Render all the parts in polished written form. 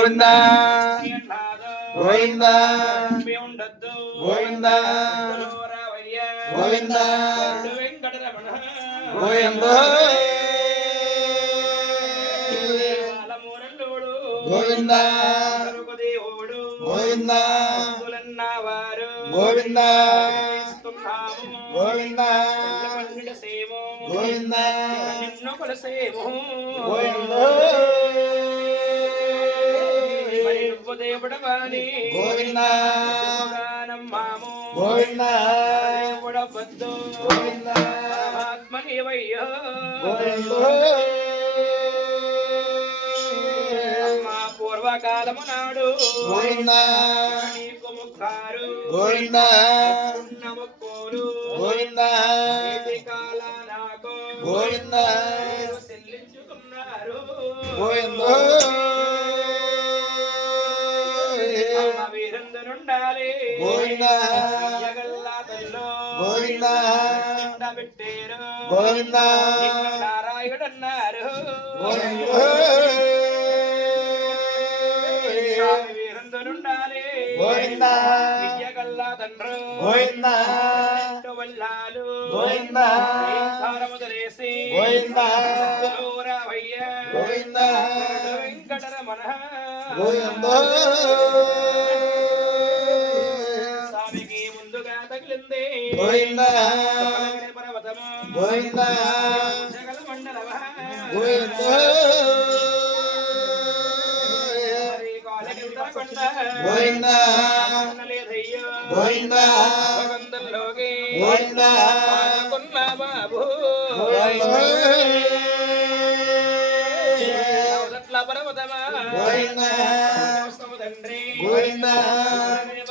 గోవింద గోవింద గోవింద గోవింద గోవింద గోవింద గోవింద గోవింద గోవింద గోవింద నిన్ను కొలసేము గోవింద మరి నువ్వు దేవుడవాని గోవింద నమ్మాము గోవింద దేవుడవద్దు గోవింద ఆత్మనివయ్యో గోవింద పూర్వకాలము నాడు గోవింద నీకు ముఖారు గోవింద నమ్మకోరు గోవింద కాల నాకు గోవింద చెల్లించుకున్నారు గోవింద వీరందరుండాలి గోవింద గోవింద పెట్టారు గోవింద నారాయణుడన్నారు గోవింద వీరందరుండాలి గోవింద విద్యగల్లా తండ్రు గోవింద వల్లాలు గోవింద మొదలేసి గోవింద రావయ్య గోవింద వెంకటరమణ గోవింద స్వామికి ముందుగా తగిలింది గోవింద పర్వతము గోవింద జగల మండలమ గోవింద గోవింద గోవింద గోవింద బాబు పర్వతమా గోవింద తండ్రి గోవింద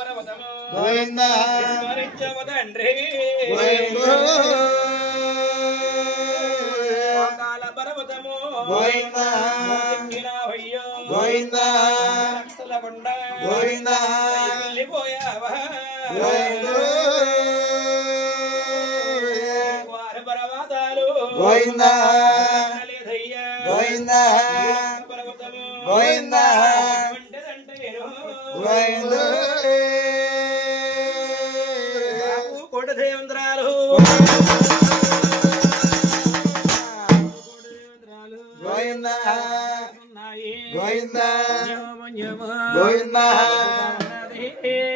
పర్వతము గోవింద తండ్రి కాల పర్వతము గోవింద గోవింద గోవింద వెళ్ళిపోయావా వారి పర్వతాలు గోవింద గోవింద పర్వతము గోవింద గోవింద కోట దేవేంద్రాలు గోవింద గోవింద గోవింద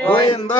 గోవింద